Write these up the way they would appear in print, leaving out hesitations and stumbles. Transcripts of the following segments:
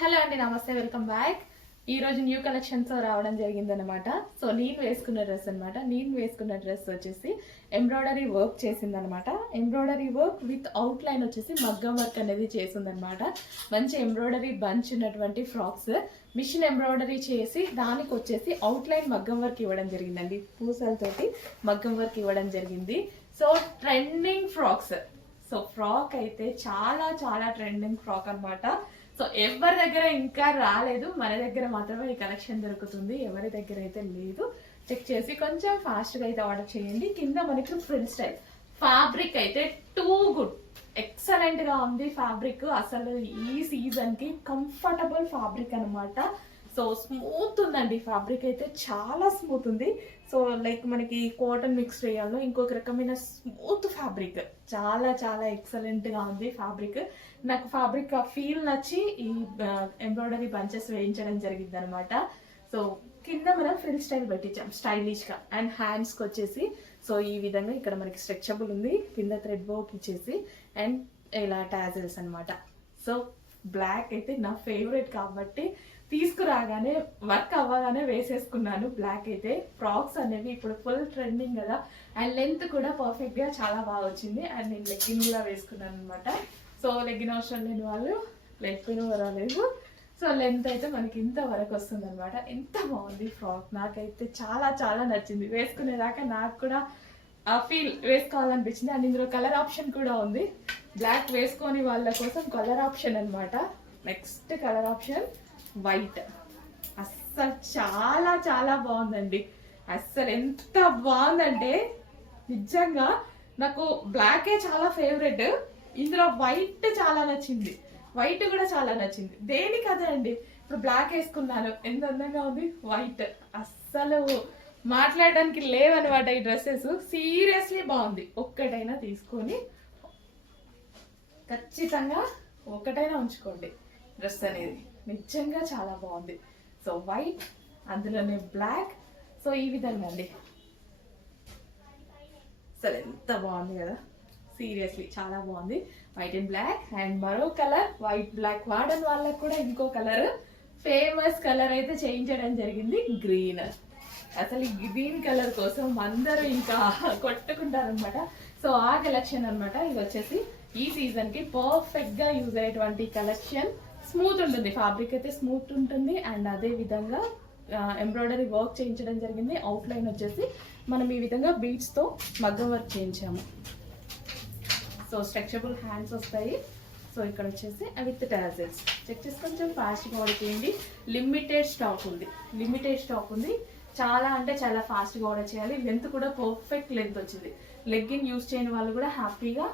Hello అండి, నమస్తే, welcome back. ఈరోజు న్యూ కలెక్షన్తో రావడం జరిగిందనమాట. సో నేను వేసుకున్న డ్రెస్ అనమాట. నేను వేసుకున్న డ్రెస్ వచ్చేసి ఎంబ్రాయిడరీ వర్క్ చేసిందనమాట. Embroidery work with out line వచ్చేసి మగ్గం వర్క్ అనేది చేసిందనమాట. మంచి ఎంబ్రాయిడరీ బంచ్ ఉన్నటువంటి ఫ్రాక్స్ మిషన్ ఎంబ్రాయిడరీ చేసి దానికి వచ్చేసి అవుట్ లైన్ మగ్గం వర్క్ ఇవ్వడం జరిగిందండి. పూసలతోటి మగ్గం వర్క్ ఇవ్వడం జరిగింది. So trending frocks. So frock అయితే చాలా చాలా ట్రెండింగ్ ఫ్రాక్ అనమాట. సో ఎవరి దగ్గర ఇంకా రాలేదు, మన దగ్గర మాత్రమే ఈ కలెక్షన్ దొరుకుతుంది. ఎవరి దగ్గర అయితే లేదు చెక్ చేసి కొంచెం ఫాస్ట్గా అయితే ఆర్డర్ చేయండి. కింద మనకి ఫ్రిల్ స్టైల్ ఫ్యాబ్రిక్ అయితే టూ గుడ్, ఎక్సలెంట్ గా ఉంది ఫ్యాబ్రిక్. అసలు ఈ సీజన్ కి కంఫర్టబుల్ ఫ్యాబ్రిక్ అనమాట. సో స్మూత్ ఉందండి ఫ్యాబ్రిక్ అయితే, చాలా స్మూత్ ఉంది. సో లైక్ మనకి కాటన్ మిక్స్ చేయాలో ఇంకొక రకమైన స్మూత్ ఫ్యాబ్రిక్, చాలా చాలా ఎక్సలెంట్ గా ఉంది ఫ్యాబ్రిక్. నాకు ఫ్యాబ్రిక్ ఫీల్ నచ్చి ఈ ఎంబ్రాయిడరీ బంచెస్ వేయించడం జరిగింది అనమాట. సో కింద మనం ఫ్రిల్ స్టైల్ పెట్టించాం స్టైలిష్ గా. అండ్ హ్యాండ్స్ కి వచ్చేసి సో ఈ విధంగా ఇక్కడ మనకి స్ట్రెచబుల్ ఉంది, కింద థ్రెడ్ వర్క్ ఇచ్చేసి అండ్ ఇలా టాజల్స్ అనమాట. సో బ్లాక్ అయితే నా ఫేవరెట్ కాబట్టి తీసుకురాగానే వర్క్ అవ్వగానే వేసేసుకున్నాను. బ్లాక్ అయితే ఫ్రాక్స్ అనేవి ఇప్పుడు ఫుల్ ట్రెండింగ్ కదా, అండ్ లెంత్ కూడా పర్ఫెక్ట్ గా చాలా బాగా వచ్చింది. అండ్ నేను లెగ్గిన్ కూడా వేసుకున్నాను అనమాట. సో లెగ్గిన్ అవసరం లేని వాళ్ళు లేకపోయినా పర్వాలేదు. సో లెంత్ అయితే మనకి ఇంత వరకు వస్తుంది అనమాట. ఎంత బాగుంది ఫ్రాక్, నాకైతే చాలా చాలా నచ్చింది. వేసుకునేదాకా నాకు కూడా ఆ ఫీల్ వేసుకోవాలనిపించింది. అండ్ ఇందులో కలర్ ఆప్షన్ కూడా ఉంది. బ్లాక్ వేసుకొని వాళ్ళ కోసం కలర్ ఆప్షన్ అనమాట. Next colour option white. అస్సలు చాలా చాలా బాగుందండి. అస్సలు ఎంత బాగుందంటే నిజంగా నాకు బ్లాకే చాలా ఫేవరెట్. ఇందులో వైట్ చాలా నచ్చింది, వైట్ కూడా చాలా నచ్చింది. దేనికి అదే అండి. ఇప్పుడు బ్లాక్ వేసుకున్నాను, ఎంత అందంగా ఉంది వైట్. అస్సలు మాట్లాడడానికి లేవన్నమాట ఈ డ్రెస్సెస్. సీరియస్లీ బాగుంది. ఒక్కటైనా తీసుకొని ఖచ్చితంగా ఒకటైనా ఉంచుకోండి డ్రెస్ అనేది, నిజంగా చాలా బాగుంది. సో వైట్, అందులోనే బ్లాక్. సో ఈ విధంగా అండి, సరే ఎంత బాగుంది కదా, సీరియస్లీ చాలా బాగుంది. White and black. అండ్ మరో కలర్ వైట్ బ్లాక్ వాడని వాళ్ళకు కూడా ఇంకో కలర్, ఫేమస్ కలర్ అయితే చేయించడం జరిగింది, గ్రీన్. అసలు ఈ గ్రీన్ కలర్ కోసం అందరూ ఇంకా కొట్టుకుంటారనమాట. సో ఆ కలెక్షన్ అనమాట. ఇది వచ్చేసి ఈ సీజన్ కి పర్ఫెక్ట్ గా యూజ్ అయ్యేటువంటి కలెక్షన్. స్మూత్ ఉంటుంది ఫ్యాబ్రిక్ అయితే, స్మూత్ ఉంటుంది. అండ్ అదే విధంగా ఎంబ్రాయిడరీ వర్క్ చేయించడం జరిగింది. అవుట్ లైన్ వచ్చేసి మనం ఈ విధంగా బీడ్స్ తో మగ్గం వర్క్ చేయించాము. సో స్ట్రెచబుల్ హ్యాండ్స్ వస్తాయి. సో ఇక్కడ వచ్చేసి విత్ టాజల్స్. చెక్ చేసి కొంచెం ఫాస్ట్గా ఆర్డర్ చేయండి. లిమిటెడ్ స్టాక్ ఉంది, లిమిటెడ్ స్టాక్ ఉంది. చాలా అంటే చాలా ఫాస్ట్గా ఆర్డర్ చేయాలి. లెంత్ కూడా పర్ఫెక్ట్ లెంత్ వచ్చింది. లెగ్గిన్ యూజ్ చేయని వాళ్ళు కూడా హ్యాపీగా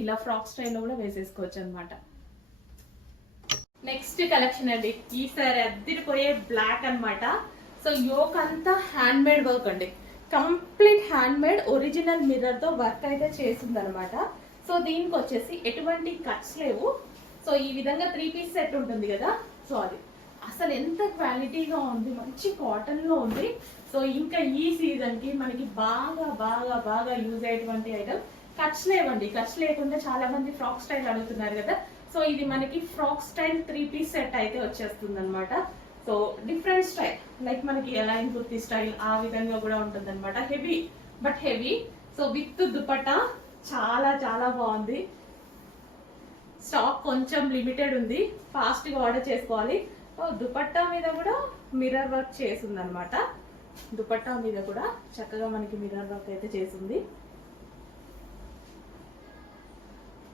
ఇలా ఫ్రాక్ స్టైల్లో కూడా వేసేసుకోవచ్చు అనమాట. నెక్స్ట్ కలెక్షన్ అండి, ఈసారి అద్దరిపోయే బ్లాక్ అనమాట. సో యోక్ అంతా హ్యాండ్ మేడ్ వర్క్ అండి, complete hand made original mirror తో వర్క్ అయితే చేసింది అనమాట. సో దీనికి వచ్చేసి ఎటువంటి కట్స్ లేవు. సో ఈ విధంగా 3 పీస్ సెట్ ఉంటుంది కదా, సో అది అసలు ఎంత క్వాలిటీగా ఉంది, మంచి కాటన్ లో ఉంది. సో ఇంకా ఈ సీజన్ కి మనకి బాగా బాగా బాగా యూజ్ అయ్యేటువంటి ఐటమ్. కట్స్ లేవండి, కట్స్ లేకుండా చాలా మంది ఫ్రాక్ స్టైల్ అడుగుతున్నారు కదా. సో ఇది మనకి ఫ్రాక్ స్టైల్ 3 పీస్ సెట్ అయితే వచ్చేస్తుంది అనమాట. సో డిఫరెంట్ స్టైల్, లైక్ మనకి లైన్ కుర్తీ స్టైల్ ఆ విధంగా కూడా ఉంటుంది అనమాట. Heavy but heavy. So with dupatta చాలా చాలా బాగుంది. స్టాక్ కొంచెం లిమిటెడ్ ఉంది, ఫాస్ట్ గా ఆర్డర్ చేసుకోవాలి. దుపట్టా మీద కూడా మిర్రర్ వర్క్ చేసింది అనమాట. దుపట్టా మీద కూడా చక్కగా మనకి మిర్రర్ వర్క్ అయితే చేసింది.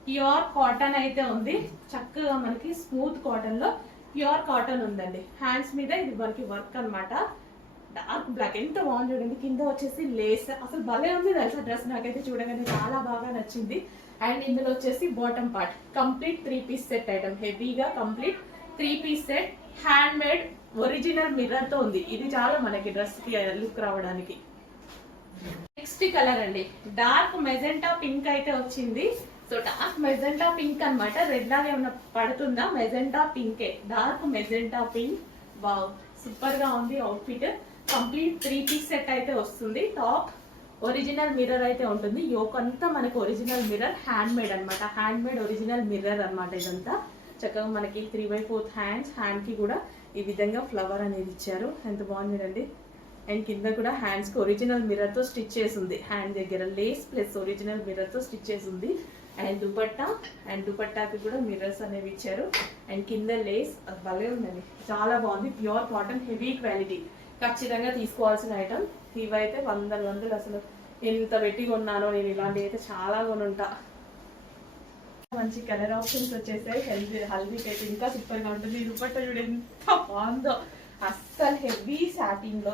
ప్యూర్ కాటన్ అయితే ఉంది, చక్కగా మనకి స్మూత్ కాటన్ లో ప్యూర్ కాటన్ ఉందండి. హ్యాండ్స్ మీద ఇది మనకి వర్క్ అనమాట. డార్క్ బ్లాక్, ఎంత బాగుంది చూడండి. కింద వచ్చేసి లేస్, అసలు భలే ఉంది తెలుసా డ్రెస్. నాకైతే చూడగానే చాలా బాగా నచ్చింది. అండ్ ఇందులో వచ్చేసి bottom part complete 3 piece set item, హెవీగా complete 3 piece set handmade original mirror తో ఉంది. ఇది చాలా మనకి డ్రెస్ కి లుక్ రావడానికి. నెక్స్ట్ కలర్ అండి, డార్క్ మెజెంటా పింక్ అయితే వచ్చింది. సో డార్క్ మెజెంటా పింక్ అనమాట. రెడ్ లాగా ఏమన్నా పడుతుందా? మెజెంటా పింకే, dark magenta pink. Wow, super గా ఉంది అవుట్ఫిట్. కంప్లీట్ 3 పీస్ సెట్ అయితే వస్తుంది. టాప్ ఒరిజినల్ మిర్రర్ అయితే ఉంటుంది. యోక్ అంతా మనకు ఒరిజినల్ మిర్రర్, హ్యాండ్ మేడ్ అనమాట. హ్యాండ్ మేడ్ ఒరిజినల్ మిర్రర్ అనమాట ఇదంతా. చక్కగా మనకి 3/4 హ్యాండ్కి కూడా ఈ విధంగా ఫ్లవర్ అనేది ఇచ్చారు. ఎంత బాగుంది అండి. అండ్ కింద కూడా హ్యాండ్స్కి ఒరిజినల్ మిర్రర్తో స్టిచ్ చేసి ఉంది. హ్యాండ్ దగ్గర లేస్ ప్లస్ ఒరిజినల్ మిర్రర్తో స్టిచ్ చేసి ఉంది. అండ్ దుపట్టాకి కూడా మిర్రర్స్ అనేవి ఇచ్చారు. అండ్ కింద లేస్ అది భలే ఉందండి, చాలా బాగుంది. ప్యూర్ కాటన్, హెవీ క్వాలిటీ, ఖచ్చితంగా తీసుకోవాల్సిన ఐటమ్. ఇవైతే వందలు అసలు ఎంత పెట్టి కొన్నానో నేను. ఇలాంటివి అయితే చాలా కొనుంటా. మంచి కలర్ ఆప్షన్స్ వచ్చేసాయి. హల్దీకి అయితే ఇంకా సూపర్ గా ఉంటుంది. ఈ దుపట్టా చూడండి ఎంత బాగుందో. అస్సలు హెవీ సాటిన్ లో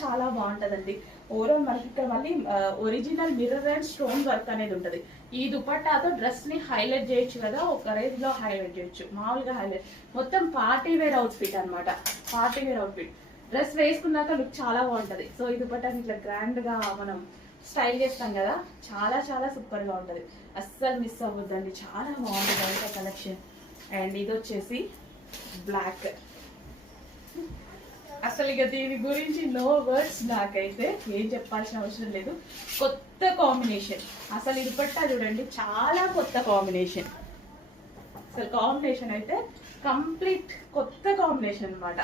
చాలా బాగుంటదండి. ఓవరాల్ మనకి ఇక్కడ మళ్ళీ original mirror and stone work అనేది ఉంటది. ఈ దుపట్టాతో డ్రెస్ ని హైలైట్ చేయొచ్చు కదా, ఒక రేంజ్ లో హైలైట్ చేయొచ్చు. మామూలుగా హైలైట్ మొత్తం పార్టీ వేర్ అవుట్ఫిట్ అనమాట. పార్టీ వేర్ అవుట్ఫిట్ డ్రెస్ వేసుకున్నాక లుక్ చాలా బాగుంటది. సో ఈ దుపట్టాని ఇట్లా గ్రాండ్ గా మనం స్టైల్ చేస్తాం కదా, చాలా సూపర్ గా ఉంటది. అస్సలు మిస్ అవ్వద్దండి, చాలా బాగుంటుంది బయట కలెక్షన్. అండ్ ఇది వచ్చేసి బ్లాక్. అసలు ఇక దీని గురించి నో వర్డ్స్. నాకైతే ఏం చెప్పాల్సిన అవసరం లేదు. కొత్త కాంబినేషన్. అసలు ఇది దుపట్టా చూడండి, చాలా కొత్త కాంబినేషన్. అసలు కాంబినేషన్ అయితే కంప్లీట్ కొత్త కాంబినేషన్ అనమాట.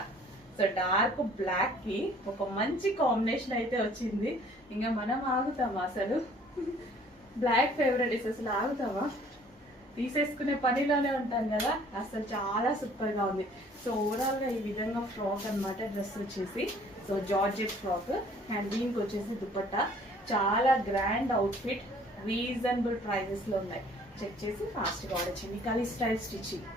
సో డార్క్ బ్లాక్ కి ఒక మంచి కాంబినేషన్ అయితే వచ్చింది. ఇంకా మనం ఆగుతామా అసలు? బ్లాక్ ఫేవరెట్ అసలు ఆగుతామా? తీసేసుకునే పనిలోనే ఉంటాం కదా. అసలు చాలా సూపర్ గా ఉంది. సో ఓవరాల్ గా ఈ విధంగా ఫ్రాక్ అనమాట. డ్రెస్ వచ్చేసి సో జార్జెట్ ఫ్రాక్. అండ్ దీనికి వచ్చేసి దుపట్టా. చాలా గ్రాండ్ అవుట్ఫిట్, రీజనబుల్ ప్రైజెస్ లో ఉన్నాయి. చెక్ చేసి ఫాస్ట్ గా order kali style stitching.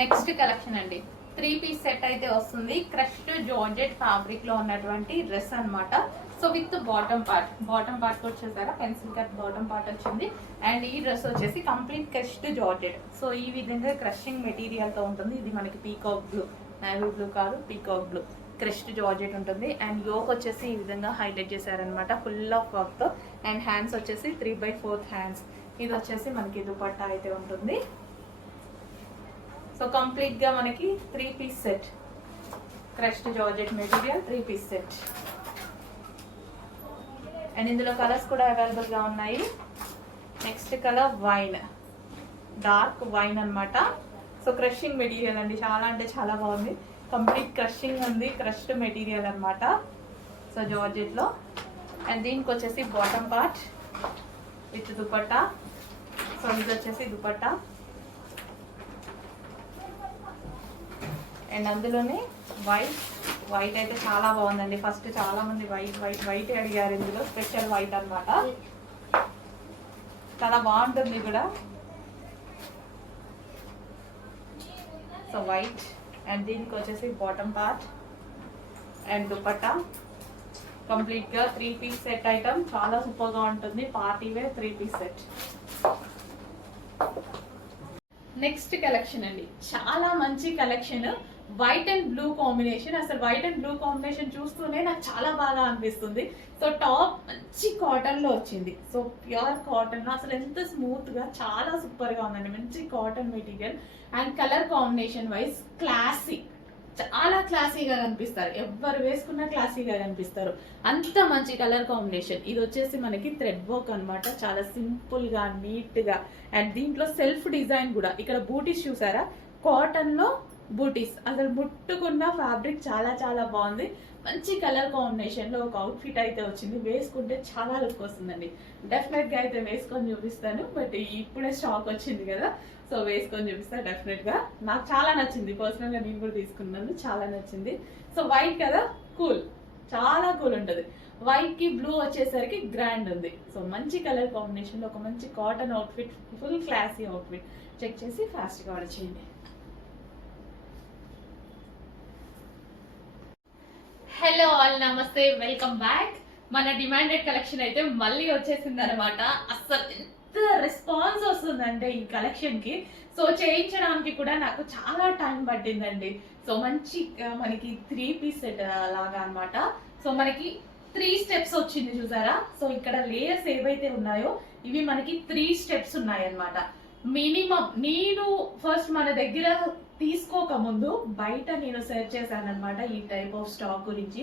Next collection అండి, 3 పీస్ సెట్ అయితే వస్తుంది. క్రష్డ్ జార్జెట్ ఫ్యాబ్రిక్ లో ఉన్నటువంటి డ్రెస్ అనమాట. సో విత్ బాటమ్ పార్ట్ వచ్చేసారా, పెన్సిల్ కట్ బాటమ్ పార్ట్ వచ్చింది. అండ్ ఈ డ్రెస్ వచ్చేసి కంప్లీట్ క్రష్డ్ జార్జెట్. సో ఈ విధంగా క్రషింగ్ మెటీరియల్ తో ఉంటుంది. ఇది మనకి పీకాక్ బ్లూ, నేవీ బ్లూ కాదు, పీకాక్ బ్లూ క్రష్డ్ జార్జెట్ ఉంటుంది. అండ్ యోక్ వచ్చేసి ఈ విధంగా హైలైట్ చేశారనమాట, ఫుల్ ఆఫ్ వర్క్ తో. అండ్ హ్యాండ్స్ వచ్చేసి 3/4 హ్యాండ్స్. ఇది వచ్చేసి మనకి దుపట్టా అయితే ఉంటుంది. సో కంప్లీట్ గా మనకి 3 piece set, crushed georgette material 3 piece set. And ఇందులో కలర్స్ కూడా అవైలబుల్ గా ఉన్నాయి. Next colour wine, dark wine అనమాట. సో క్రషింగ్ మెటీరియల్ అండి, చాలా అంటే చాలా బాగుంది. కంప్లీట్ క్రషింగ్ ఉంది, క్రష్డ్ మెటీరియల్ అనమాట. సో జార్జెట్ లో. అండ్ దీనికి వచ్చేసి bottom part with dupatta. So ఇది వచ్చేసి దుపట్టా. అండ్ అందులోనే వైట్ అయితే చాలా బాగుందండి. ఫస్ట్ చాలా మంది వైట్ అడిగారు. ఇందులో స్పెషల్ వైట్ అనమాట, చాలా బాగుంటుంది కూడా. So white. అండ్ దీనికి వచ్చేసి bottom part and dupatta. Complete గా 3 పీస్ సెట్ ఐటమ్, చాలా సూపర్ గా ఉంటుంది. Party wear 3 piece set. Next collection అండి, చాలా మంచి collection. White and blue combination. అసలు వైట్ అండ్ బ్లూ కాంబినేషన్ చూస్తూనే నాకు చాలా బాగా అనిపిస్తుంది. సో టాప్ మంచి కాటన్ లో వచ్చింది. సో ప్యూర్ కాటన్, అసలు ఎంత స్మూత్ గా, చాలా సూపర్ గా ఉందండి. మంచి cotton material. And colour combination wise classy, చాలా క్లాసీగా కనిపిస్తారు. ఎవరు వేసుకున్నా క్లాసీగా కనిపిస్తారు. అంత మంచి కలర్ కాంబినేషన్. ఇది వచ్చేసి మనకి థ్రెడ్ వర్క్ అనమాట, చాలా సింపుల్ గా, నీట్ గా. అండ్ దీంట్లో సెల్ఫ్ డిజైన్ కూడా. ఇక్కడ బూటీస్ చూసారా, కాటన్ లో బూటీస్. అసలు ముట్టుకున్న ఫ్యాబ్రిక్ చాలా బాగుంది. మంచి కలర్ కాంబినేషన్ లో ఒక అవుట్ఫిట్ అయితే వచ్చింది. వేసుకుంటే చాలా లుక్ వస్తుందండి. డెఫినెట్ గా అయితే వేసుకొని చూపిస్తాను. బట్ ఇప్పుడే స్టాక్ వచ్చింది కదా, సో వేసుకొని చూపిస్తాను డెఫినెట్ గా. నాకు చాలా నచ్చింది, పర్సనల్ గా నేను కూడా తీసుకున్నాను, చాలా నచ్చింది. సో వైట్ కదా, కూల్, చాలా కూల్ ఉంటది. వైట్ కి బ్లూ వచ్చేసరికి గ్రాండ్ ఉంది. సో మంచి కలర్ కాంబినేషన్ లో ఒక మంచి cotton outfit, full classy outfit. Check చేసి ఫాస్ట్ గా ఆర్డర్ చేయండి. హలో ఆల్, నమస్తే, వెల్కమ్ బ్యాక్. మన డిమాండెడ్ కలెక్షన్ అయితే మళ్ళీ వచ్చేసింది అనమాట. అస్సలు ఎంత రెస్పాన్స్ వస్తుందంటే ఈ కలెక్షన్ కి. సో చేయించడానికి కూడా నాకు చాలా టైం పట్టిందండి. సో మంచి మనకి 3 పీస్ సెట్ లాగా అనమాట. సో మనకి 3 స్టెప్స్ వచ్చింది చూసారా. సో ఇక్కడ లేయర్స్ ఏవైతే ఉన్నాయో ఇవి మనకి 3 స్టెప్స్ ఉన్నాయి అనమాట. మినిమం నేను ఫస్ట్ మన దగ్గర తీసుకోక ముందు బయట నేను సెర్చ్ చేశాను అనమాట ఈ టైప్ ఆఫ్ స్టాక్ గురించి.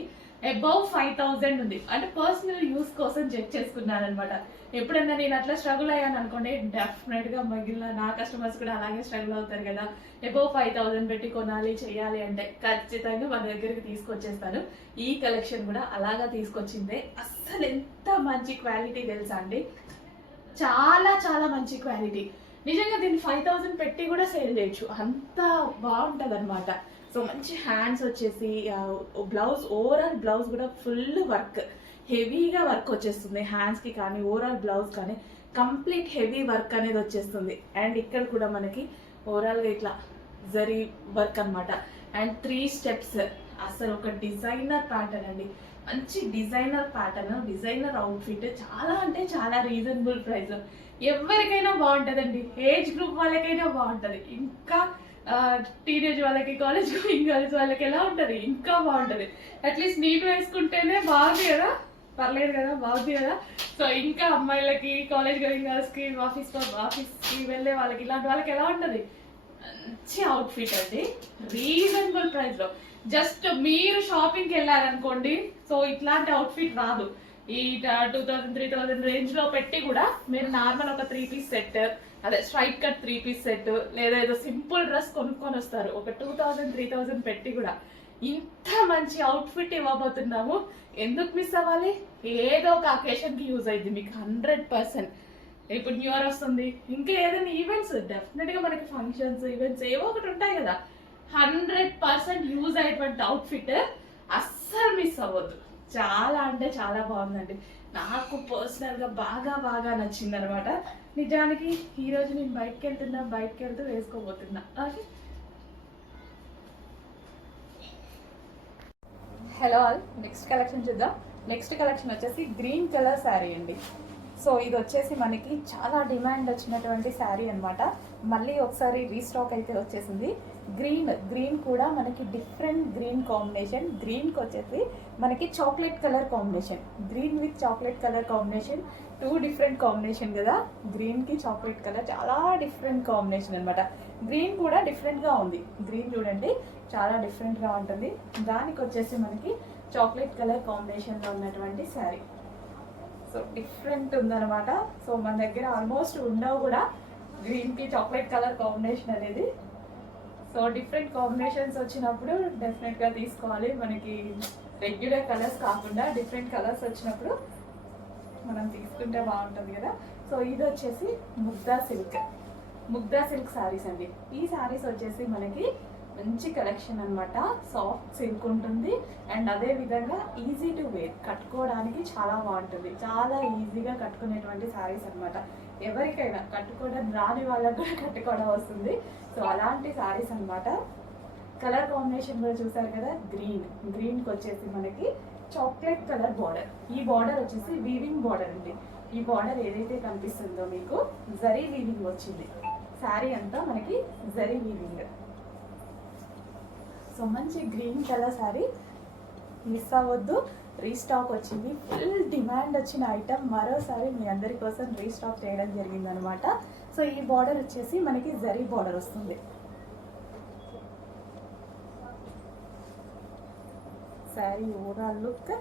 అబౌవ్ 5,000 ఉంది. అంటే పర్సనల్ యూస్ కోసం చెక్ చేసుకున్నాను అనమాట. ఎప్పుడన్నా నేను అట్లా స్ట్రగుల్ అయ్యాను అనుకోండి, డెఫినెట్ గా మిగిలిన నా కస్టమర్స్ కూడా అలాగే స్ట్రగుల్ అవుతారు కదా. అబౌవ్ 5,000 పెట్టి కొనాలి చేయాలి అంటే ఖచ్చితంగా మన దగ్గరికి తీసుకొచ్చేస్తాను. ఈ కలెక్షన్ కూడా అలాగా తీసుకొచ్చిందే. అస్సలు ఎంత మంచి క్వాలిటీ తెలుసా అండి, చాలా చాలా మంచి క్వాలిటీ. నిజంగా దీన్ని 5,000 పెట్టి కూడా సేల్ చేయొచ్చు, అంత బాగుంటుంది అనమాట. సో మంచి హ్యాండ్స్ వచ్చేసి బ్లౌజ్, ఓవరాల్ బ్లౌజ్ కూడా ఫుల్ వర్క్, హెవీగా వర్క్ వచ్చేస్తుంది హ్యాండ్స్కి కానీ ఓవరాల్ బ్లౌజ్ కానీ కంప్లీట్ హెవీ వర్క్ అనేది వచ్చేస్తుంది. అండ్ ఇక్కడ కూడా మనకి ఓవరాల్గా ఇట్లా జరీ వర్క్ అనమాట. అండ్ 3 స్టెప్స్, అసలు ఒక డిజైనర్ ప్యాటర్న్ అండి, మంచి డిజైనర్ ప్యాటర్న్, డిజైనర్ అవుట్ఫిట్. చాలా అంటే చాలా రీజనబుల్ ప్రైస్, ఎవరికైనా బాగుంటుందండి, ఏజ్ గ్రూప్ వాళ్ళకైనా బాగుంటుంది, ఇంకా టీనేజ్ వాళ్ళకి, కాలేజ్ గోయింగ్ గర్ల్స్ వాళ్ళకి ఎలా ఉంటుంది ఇంకా బాగుంటుంది. అట్లీస్ట్ నేను వేసుకుంటేనే బాగుంది కదా, పర్లేదు కదా, బాగుంది కదా. సో ఇంకా అమ్మాయిలకి, కాలేజ్ గోయింగ్ గర్ల్స్కి, ఆఫీస్కి వెళ్ళే వాళ్ళకి, ఇలాంటి వాళ్ళకి ఎలా ఉంటుంది, మంచి అవుట్ఫిట్ అండి, రీజనబుల్ ప్రైస్లో. జస్ట్ మీరు షాపింగ్కి వెళ్ళారనుకోండి, సో ఇట్లాంటి అవుట్ఫిట్ రాదు. ఈ 2,000 3,000 రేంజ్లో పెట్టి కూడా మీరు నార్మల్ ఒక 3 పీస్ సెట్, అదే స్ట్రైట్ కట్ 3 పీస్ సెట్, లేదా ఏదో సింపుల్ డ్రెస్ కొనుక్కొని వస్తారు ఒక 2,000 3,000 పెట్టి కూడా. ఇంత మంచి అవుట్ఫిట్ ఇవ్వబోతున్నాము, ఎందుకు మిస్ అవ్వాలి? ఏదో ఒక అకేషన్కి యూజ్ అయింది మీకు 100%. ఇప్పుడు న్యూ ఇయర్ వస్తుంది, ఇంకా ఏదైనా ఈవెంట్స్, డెఫినెట్గా మనకి ఫంక్షన్స్ ఈవెంట్స్ ఏవో ఒకటి ఉంటాయి కదా, 100% యూజ్ అయ్యేటువంటి అవుట్ఫిట్, అస్సలు మిస్ అవ్వద్దు. చాలా అంటే చాలా బాగుందండి, నాకు పర్సనల్గా బాగా బాగా నచ్చింది అనమాట. నిజానికి ఈరోజు నేను బయటకు వెళ్తూ వేసుకోబోతున్నా. Okay, hello all, next collection చూద్దాం. నెక్స్ట్ కలెక్షన్ వచ్చేసి గ్రీన్ కలర్ శారీ అండి. సో ఇది వచ్చేసి మనకి చాలా డిమాండ్ వచ్చినటువంటి శారీ అనమాట. మళ్ళీ ఒకసారి రీస్టాక్ అయితే వచ్చేసింది. గ్రీన్ కూడా మనకి డిఫరెంట్ గ్రీన్ కాంబినేషన్. గ్రీన్కి వచ్చేసి మనకి chocolate colour combination, green with chocolate colour combination, 2 different combination కదా. గ్రీన్కి చాక్లెట్ కలర్ చాలా డిఫరెంట్ కాంబినేషన్ అనమాట. గ్రీన్ కూడా డిఫరెంట్గా ఉంది, గ్రీన్ చూడండి చాలా డిఫరెంట్గా ఉంటుంది. దానికి వచ్చేసి మనకి చాక్లెట్ కలర్ కాంబినేషన్లో ఉన్నటువంటి శారీ. సో డిఫరెంట్ ఉందన్నమాట. సో మన దగ్గర ఆల్మోస్ట్ ఉండవు కూడా గ్రీన్కి చాక్లెట్ కలర్ కాంబినేషన్ అనేది. సో డిఫరెంట్ కాంబినేషన్స్ వచ్చినప్పుడు డెఫినెట్గా తీసుకోవాలి. మనకి రెగ్యులర్ కలర్స్ కాకుండా డిఫరెంట్ కలర్స్ వచ్చినప్పుడు మనం తీసుకుంటే బాగుంటుంది కదా. సో ఇది వచ్చేసి ముగ్దా సిల్క్ శారీస్ అండి. ఈ శారీస్ వచ్చేసి మనకి మంచి కలెక్షన్ అనమాట. సాఫ్ట్ సిల్క్ ఉంటుంది అండ్ అదే విధంగా ఈజీ టు వేర్, కట్టుకోవడానికి చాలా బాగుంటుంది, చాలా ఈజీగా కట్టుకునేటువంటి శారీస్ అనమాట. ఎవరికైనా కట్టుకోవడం రాని వాళ్ళకు కూడా కట్టుకోవడం వస్తుంది. సో అలాంటి శారీస్ అనమాట. కలర్ కాంబినేషన్ కూడా చూసారు కదా, గ్రీన్కి వచ్చేసి మనకి చాక్లెట్ కలర్ బార్డర్. ఈ బార్డర్ వచ్చేసి వీవింగ్ బార్డర్ అండి. ఈ బార్డర్ ఏదైతే కనిపిస్తుందో మీకు జరీ వీవింగ్ వచ్చింది, శారీ అంతా మనకి జరీ వీవింగ్. సో మంచి గ్రీన్ కలర్ శారీ, మిస్ అవ్వద్దు, రీస్టాక్ వచ్చింది. ఫుల్ డిమాండ్ వచ్చిన ఐటమ్ మరోసారి మీ అందరి కోసం రీస్టాక్ చేయడం జరిగిందనమాట. సో ఈ బార్డర్ వచ్చేసి మనకి జరీ బార్డర్ వస్తుంది. Sari overall look.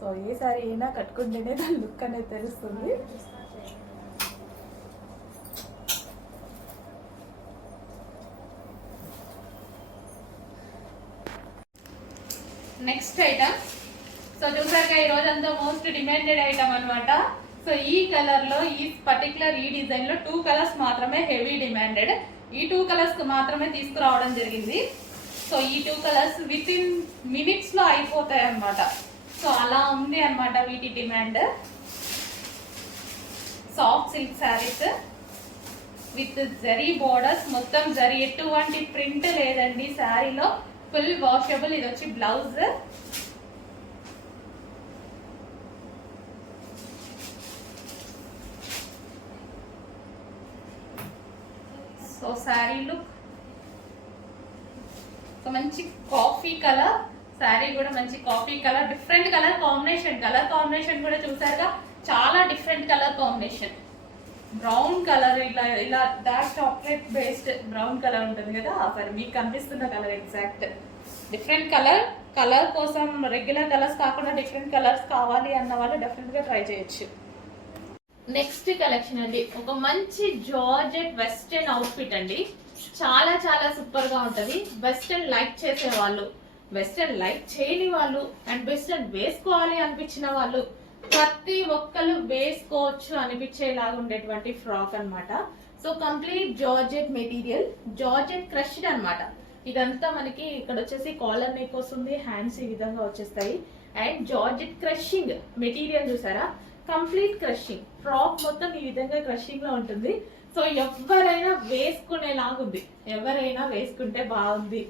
సో ఏ శారీ అయినా కట్టుకుంటేనే దాని లుక్ అనేది తెలుస్తుంది. నెక్స్ట్ ఐటమ్, సో చూసారుగా ఈ రోజంతా మోస్ట్ డిమాండెడ్ ఐటమ్ అనమాట. సో ఈ కలర్ లో, ఈ పర్టికులర్ ఈ డిజైన్ లో 2 కలర్స్ మాత్రమే హెవీ డిమాండెడ్. ఈ 2 కలర్స్ మాత్రమే తీసుకురావడం జరిగింది. సో ఈ 2 కలర్స్ విత్ ఇన్ మినిట్స్ లో అయిపోతాయి అనమాట. సో అలా ఉంది అనమాట వీటి demand. Soft silk saris with zari borders, మొత్తం జరీ, ఎటువంటి ప్రింట్ లేదండి శారీలో, ఫుల్ వాషబుల్. ఇది వచ్చి blouse. So sari look, so మంచి కాఫీ కలర్ శారీ కూడా, మంచి coffee colour, different colour combination కూడా చూసారుగా, చాలా different colour combination. Brown colour, ఇలా dark chocolate based brown colour ఉంటుంది కదా, సరే మీకు కనిపిస్తున్న కలర్ ఎగ్జాక్ట్ డిఫరెంట్ కలర్ కోసం రెగ్యులర్ కలర్స్ కాకుండా డిఫరెంట్ కలర్స్ కావాలి అన్న వాళ్ళు డెఫినెట్గా ట్రై చేయొచ్చు. నెక్స్ట్ కలెక్షన్ అండి, ఒక మంచి జార్జెట్ వెస్టర్న్ అవుట్ఫిట్ అండి. చాలా చాలా సూపర్ గా ఉంటది. వెస్టర్న్ లైక్ చేసే వాళ్ళు, వెస్టర్న్ లైక్ చేయని వాళ్ళు, అండ్ వెస్టర్న్ వేసుకోవాలి అనిపించిన వాళ్ళు ప్రతి ఒక్కరు వేసుకోవచ్చు అనిపించేలాగా ఉండేటువంటి ఫ్రాక్ అన్నమాట. So complete georgette material, georgette crushed అన్నమాట. ఇదంతా మనకి ఇక్కడ వచ్చేసి కాలర్ నెక్ వస్తుంది, హ్యాండ్స్ ఈ విధంగా వచ్చేస్తాయి. అండ్ జార్జెట్ క్రషింగ్ మెటీరియల్ చూసారా, కంప్లీట్ క్రషింగ్. ఫ్రాక్ మొత్తం ఈ విధంగా క్రషింగ్ లో ఉంటుంది. సో ఎవరైనా వేసుకునేలాగుంది, ఎవరైనా వేసుకుంటే బాగుంది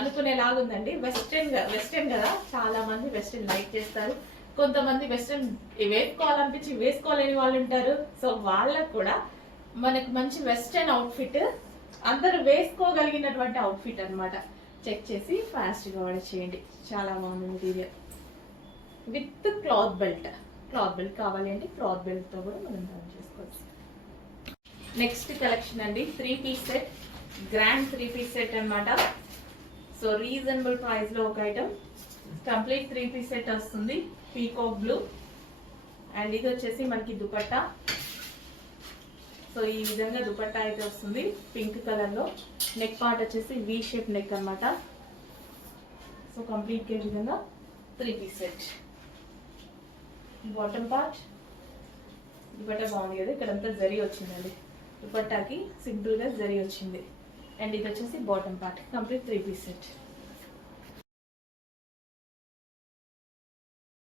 అనుకునేలాగుందండి. వెస్టర్న్ కదా, చాలా మంది వెస్టర్న్ లైక్ చేస్తారు. కొంతమంది వెస్టర్న్ వేసుకోవాలనిపించి వేసుకోలేని వాళ్ళు ఉంటారు. సో వాళ్ళకు కూడా మనకు మంచి వెస్టర్న్ అవుట్ఫిట్, అందరూ వేసుకోగలిగినటువంటి అవుట్ఫిట్ అన్నమాట. చెక్ చేసి ఫాస్ట్గా ఆర్డర్ చేయండి. చాలా బాగుంది material with cloth belt. Cloth belt కావాలి అంటే క్లాత్ బెల్ట్తో కూడా మనం రన్ చేసుకోవచ్చు. నెక్స్ట్ కలెక్షన్ అండి, 3 piece set, grand 3 piece set అన్నమాట. సో రీజనబుల్ ప్రైస్ లో ఒక ఐటమ్, కంప్లీట్ 3 పీస్ సెట్ వస్తుంది. పీకాక్ బ్లూ అండ్ ఇది వచ్చేసి మనకి దుపట్టా. సో ఈ విధంగా దుపట్టా అయితే వస్తుంది పింక్ కలర్ లో. నెక్ పార్ట్ వచ్చేసి వి షేప్ నెక్ అన్నమాట. సో కంప్లీట్ గా ఈ విధంగా 3 piece set. Bottom part dupatta బాగుంది కదా, ఇక్కడంతా జరీ వచ్చిందండి. దుపట్టాకి సింపుల్ గా జరీ వచ్చింది. అండ్ ఇది వచ్చేసి bottom part, complete 3 piece set.